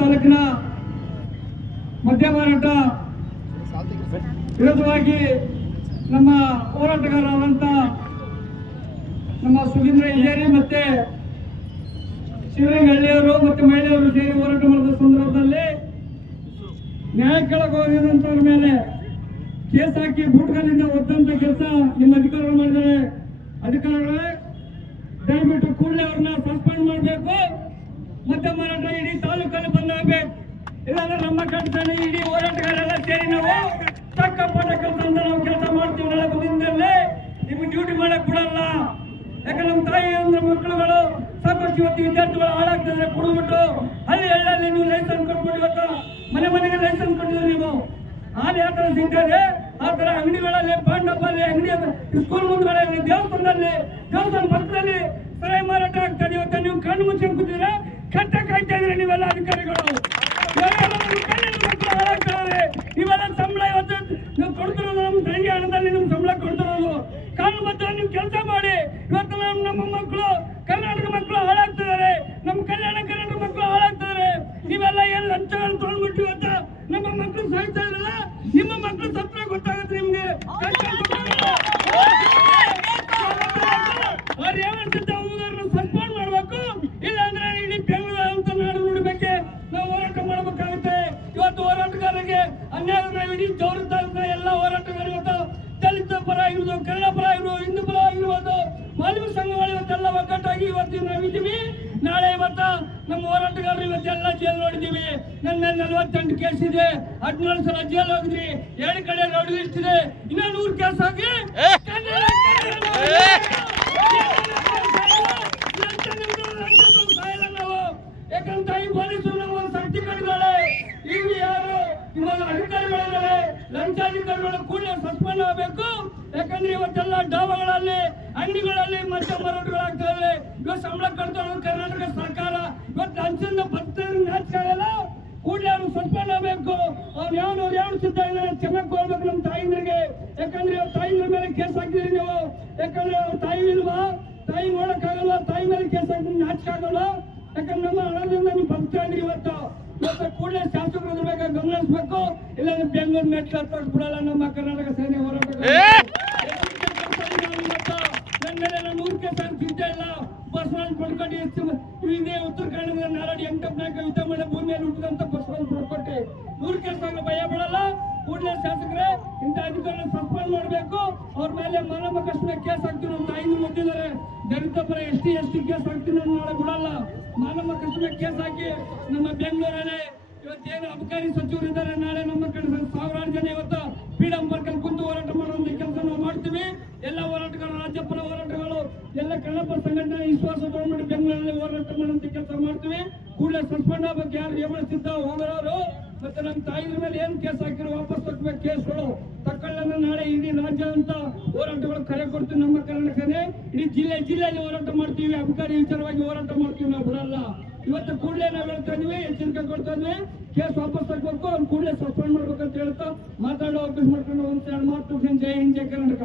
ತಾಲೂಕಿನ ಮದ್ಯ ಮಾರಾಟ ವಿರೋಧವಾಗಿ ನಮ್ಮ ಹೋರಾಟಗಾರರಾದಂಥ ನಮ್ಮ ಸುಗೀಂದ್ರ ಹಿರಿಯರಿ ಮತ್ತೆ ಶಿವರಂಗಹಳ್ಳಿಯವರು ಮತ್ತು ಮಹಿಳೆಯರು ಸೇರಿ ಹೋರಾಟ ಮಾಡಿದ ಸಂದರ್ಭದಲ್ಲಿ ನ್ಯಾಯ ಕೇಳಕ್ಕೆ ಹೋಗಿರುವಂತವ್ರ ಮೇಲೆ ಕೇಸ್ ಹಾಕಿ ಬೂಟ್ಗಳಿಂದ ಒದ್ದಂತ ಕೆಲಸ ನಿಮ್ಮ ಅಧಿಕಾರಿಗಳು ಮಾಡಿದ್ದಾರೆ. ಅಧಿಕಾರಿಗಳೇ ದಯವಿಟ್ಟು ಕೂಡಲೇ ಅವ್ರನ್ನ ಸಸ್ಪೆಂಡ್ ಮಾಡಬೇಕು. ಮದ್ಯ ಮಾರಾಟ ಇಡೀ ತಾಲೂಕಲ್ಲಿ ಬಂದಾಗಬೇಕು. ಇಲ್ಲಾಂದ್ರೆ ನಮ್ಮ ಕಟ್ಟದಲ್ಲಿ ಇಡೀ ಹೋರಾಟಗಾರೆಲ್ಲ ಸೇರಿ ನಾವು ತಕ್ಕಪಟ್ಟ ಕೆಲಸ ಅಂತ ನಾವು ಕೆಲಸ ಮಾಡ್ತೀವಿ. ನಾಳೆ ದಿನದಲ್ಲೇ ನಿಮ್ಗೆ ಡ್ಯೂಟಿ ಮಾಡಕ್ ಬಿಡಲ್ಲ. ಯಾಕಂದ್ರೆ ನಮ್ಮ ತಾಯಿ ಅಂದ್ರೆ ಮಕ್ಕಳುಗಳು ಸಾಕಷ್ಟು ಇವತ್ತು ವಿದ್ಯಾರ್ಥಿಗಳು ಹಾಳಾಗ್ತಿದ್ರೆ ಕುಡಿದ್ಬಿಟ್ಟು ಹಳ್ಳಿ ನೀವು ಲೈಸೆನ್ಸ್ ಕೊಟ್ಬಿಟ್ಟು ಇವತ್ತು ಮನೆಗೆ ಲೈಸೆನ್ಸ್ ಕೊಟ್ಟಿದ್ರೆ ನೀವು ಹಾಲು ಯಾವ ತರ ಸಿಗ್ತದೆ ಆ ತರ ಅಂಗಡಿಗಳಲ್ಲಿ ಪಾಂಡಪ್ಪಲ್ಲಿ ಅಂಗಡಿ ಸ್ಕೂಲ್ ಮುಂದ್ಗಡೆ ದೇವಸ್ಥಾನ ಪಕ್ಕದಲ್ಲಿ ಸರಾಯಿ ಮಾರಾಟ ಆಗ್ತದೆ. ಇವತ್ತು ನೀವು ಕಣ್ಣು ಮುಚ್ಕೊಂಡು ಕೂತಿದ್ರೆ ಕಟ್ಟ ಕಾಯ್ತಾ ಇದ್ರೆ ನೀವೆಲ್ಲ ಅಧಿಕಾರಿಗಳು ಮಕ್ಕಳು ಹಾಳಾಗ್ತಾರೆ. ನೀವೆಲ್ಲ ಸಂಬಳ ಇವತ್ತು ನೀವು ಕೊಡ್ತಿರೋದು ನಮ್ಮ ತೆರಿಗೆ ಹಣದಲ್ಲಿ ನಿಮ್ಗೆ ಸಂಬಳ ಕೊಡ್ತಿರೋದು ಕಾನೂನುಬದ್ಧ ನೀವು ಕೆಲಸ ಮಾಡಿ. ಇವತ್ತು ನಮ್ಮ ಮಕ್ಕಳು ಕರ್ನಾಟಕ ಮಕ್ಕಳು ಹಾಳಾಗ್ತಿದ್ದಾರೆ, ನಮ್ಮ ಕರ್ನಾಟಕ ಮಕ್ಕಳು ಹಾಳಾಗ್ತಿದ್ದಾರೆ. ನೀವೆಲ್ಲ ಏನು ಲಂಚಗಳನ್ನು ತೊಗೊಂಡ್ಬಿಟ್ಟು ಇವತ್ತು ನಮ್ಮ ಮಕ್ಕಳು ಸಾಯ್ತಾ ಇರಲ್ಲ. ನಿಮ್ಮ ಮಕ್ಕಳು ಸತ್ರ ಗೊತ್ತಾಗುತ್ತೆ ನಿಮ್ಗೆ. ಸಸ್ಪೆಂಡ್ ಮಾಡ್ಬೇಕು. ಇಲ್ಲಾಂದ್ರೆ ಇಡೀ ಬೆಂಗಳೂರು ಅಂತ ನಾಡು ನುಡಿಬೇಕೆ ನಾವು ಹೋರಾಟ ಮಾಡ್ಬೇಕಾಗುತ್ತೆ. ಇವತ್ತು ಹೋರಾಟಗಾರರಿಗೆ ಅನ್ಯಾಯ ಇಡೀ ಜೋರು ತಾಲೂಕಿನ ಎಲ್ಲ ಹೋರಾಟಗಾರ ಇವತ್ತು ದಲಿತ ಪರ ಆಗಿರ್ಬೋದು, ಕನ್ನಡ ಪರ ಆಗಿರ್ಬೋದು, ಹಿಂದೂ ಪರ ಆಗಿರ್ಬೋದು, ಮಾಲಿನ್ಯ ಸಂಘಗಳು ಇವತ್ತೆಲ್ಲ ಒಗ್ಗಟ್ಟಾಗಿ ಇವತ್ತು ನಾವಿದ್ದೀವಿ. ನಾಳೆ ಇವತ್ತು ನಮ್ಮ ಹೋರಾಟಗಾರರು ಇವತ್ತೆಲ್ಲ ಜೈಲು ನೋಡಿದ್ದೀವಿ. ನನ್ನ ಮೇಲೆ 48 ಕೇಸ್ ಇದೆ, 14 ಸಲ ಜೈಲು ಹೋಗಿದ್ರಿ, 7 ಕಡೆ ರೌಡಿ ಲಿಸ್ಟ್ ಇದೆ, ಇನ್ನೂ 100 ಕೇಸ್ ಆಗಿ ನಾವು. ಯಾಕಂತ ಈ ಪೊಲೀಸರು ನಾವು ಒಂದು ಶಕ್ತಿ ಕಟ್ಟಿದಾಳೆ. ಈಗ ಯಾರು ನಿಮ್ಮ ಅಧಿಕಾರಿಗಳಿದ್ದಾರೆ ಲಂಚಾಧಿಕಾರಿಗಳು ಕೂಡಲೇ ಸಸ್ಪೆಂಡ್ ಆಗಬೇಕು. ಯಾಕಂದ್ರೆ ಇವತ್ತೆಲ್ಲ ಡಾಬಾಗಳಲ್ಲಿ ಅಂಗಡಿಗಳಲ್ಲಿ ಮದ್ಯ ಮಾರಾಟಗಳಾಗ್ತಾ ಇದೆ. ಇವತ್ತು ಸಂಬಳ ಕಟ್ತಾ ಕರ್ನಾಟಕ ಸರ್ಕಾರ ಇವತ್ತು ಲಂಚದಿಂದ ಬರ್ತದೆ ನಾಚಿಕಾಗಲ್ಲ. ಕೂಡಲೇ ಅವ್ರು ಸಸ್ಪೆಂಡ್ ಆಗಬೇಕು. ಅವ್ರು ಯಾವ ಸಿದ್ಧ ಇದ್ದಾರೆ ಕ್ಷಮೆ ಕೊಡ್ಬೇಕು ನಮ್ಮ ತಾಯಿಂದ್ರಿಗೆ. ಯಾಕಂದ್ರೆ ಅವ್ರ ತಾಯಿಂದ್ರ ಮೇಲೆ ಕೇಸ್ ಹಾಕಿದ್ರಿ ನೀವು. ಯಾಕಂದ್ರೆ ಅವ್ರ ತಾಯಿ ಇಲ್ವಾ, ತಾಯಿ ನೋಡಕ್ಕಾಗಲ್ವಾ, ತಾಯಿ ಮೇಲೆ ಕೇಸ್ ಹಾಕಿ ನಾಚಿಕಾಗಲ್ಲ. ಯಾಕಂದ್ರೆ ನಮ್ಮ ಹಣದಿಂದ ನೀವು ಬರ್ತಾ ಇದ್ರಿ. ಇವತ್ತು ಕೂಡಲೇ ಶಾಸಕರು ಗಮನಿಸಬೇಕು. ಇಲ್ಲಾಂದ್ರೆ ಬೆಂಗಳೂರು ಮೆಟ್ಲು ಹತ್ತಕ್ಕೆ ಬಿಡಲ್ಲ ನಮ್ಮ ಕರ್ನಾಟಕ ಸೇನೆ ಹೋರಾಟ. ನನ್ನ ಮೇಲೆ ನಾನು 100 ಕೇಸ್ ಸಿಗ್ತಾ ಇಲ್ಲ. ಬಸವರಾಜ್ ಪಡ್ಕೊಟ್ಟು ಇದೇ ಉತ್ತರ ಕನ್ನಡದ ನಾರಾಡಿ ಎಂಟಪ್ನಾಯಕ ಯುದ್ಧ ಮಾಡಿ ಭೂಮಿಯಲ್ಲಿ ಹುಟ್ಟಿದಂತ ಬಸವರಾಜ್ ಪಡ್ಕೊಟ್ಟೆ 100 ಕೇಸ್ ಆಗಲು ಭಯ ಬಿಡಲ್ಲ. ಕೂಡಲೇ ಶಾಸಕರೇ ಇಂಥ ಅಧಿಕಾರಿಗಳನ್ನ ಸಸ್ಪೆಂಡ್ ಮಾಡಬೇಕು. ಅವ್ರ ಮೇಲೆ ಮಾನವ ಕಷ್ಟದ ಕೇಸ್ ಹಾಕ್ತೀವಿ. ನಮ್ಮ ತಾಯಿನ ಓದಿದ್ದಾರೆ ದಲಿತ ಪರ ST ಕೇಸ್ ಹಾಕ್ತೀನಿ ನಾಳೆ ಬಿಡಲ್ಲ. ಮಾನವ ಕಷ್ಟದ ಕೇಸ್ ಹಾಕಿ ನಮ್ಮ ಬೆಂಗಳೂರಲ್ಲಿ ಇವತ್ತೇನು ಅಬಕಾರಿ ಸಚಿವರು ಇದ್ದಾರೆ, ನಾಳೆ ನಮ್ಮ ಕಡೆ 1000 ಜನ ಇವತ್ತು ಫ್ರೀಡಂ ಪಾರ್ಕಲ್ಲಿ ಕುಂತು ಹೋರಾಟ ಮಾಡುವಂತ ಕೆಲಸ ನಾವು ಮಾಡ್ತೀವಿ. ಎಲ್ಲ ಹೋರಾಟಗಾರರು, ರಾಜ್ಯಪರ ಹೋರಾಟಗಳು, ಎಲ್ಲ ಕನ್ನಡ ಸಂಘಟನೆ ವಿಶ್ವಾಸ ತಗೊಂಡ್ಬಿಟ್ಟು ಬೆಂಗಳೂರಲ್ಲಿ ಹೋರಾಟ ಮಾಡುವಂತ ಕೆಲಸ ಮಾಡ್ತೀವಿ. ಕೂಡಲೇ ಸಸ್ಪೆಂಡ್ ಆಗ್ಬೇಕು. ಯಾರು ಏಮಳಿಸಿದ್ದ ಹೋಗೋರು ಮತ್ತೆ ನಮ್ಮ ತಾಯಿದ್ರ ಮೇಲೆ ಏನ್ ಕೇಸ್ ಹಾಕಿರೋ ವಾಪಸ್ ತಗೋಬೇಕು. ಕೇಸ್ಗಳು ತಕೊಳ್ಳ ನಾಳೆ ಇಡೀ ರಾಜ್ಯ ಅಂತ ಹೋರಾಟಗಳು ಕರೆ ಕೊಡ್ತೀವಿ. ನಮ್ಮ ಕರ್ನಾಟಕನೇ ಇಡೀ ಜಿಲ್ಲೆಯಲ್ಲಿ ಹೋರಾಟ ಮಾಡ್ತೀವಿ. ಅಬಕಾರಿ ವಿಚಾರವಾಗಿ ಹೋರಾಟ ಮಾಡ್ತೀವಿ. ನಾವು ಬಿಡಲ್ಲ. ಇವತ್ತು ಕೂಡಲೇ ನಾವು ಹೇಳ್ತಾ ಇದೀವಿ, ಎಚ್ಚರಿಕೆ ಕೊಡ್ತಾ ಇದ್ವಿ. ಕೇಸ್ ವಾಪಸ್ ತಗೋಬೇಕು, ಅವ್ನು ಕೂಡಲೇ ಸಸ್ಪೆಂಡ್ ಮಾಡ್ಬೇಕಂತ ಹೇಳ್ತಾ ಮಾತಾಡೋ ಆಫೀಸ್ ಮಾಡ್ಕೊಂಡು 1-2 ಮಾತು. ಜೈ ಹಿಂದ್, ಜೈ ಕರ್ನಾಟಕ.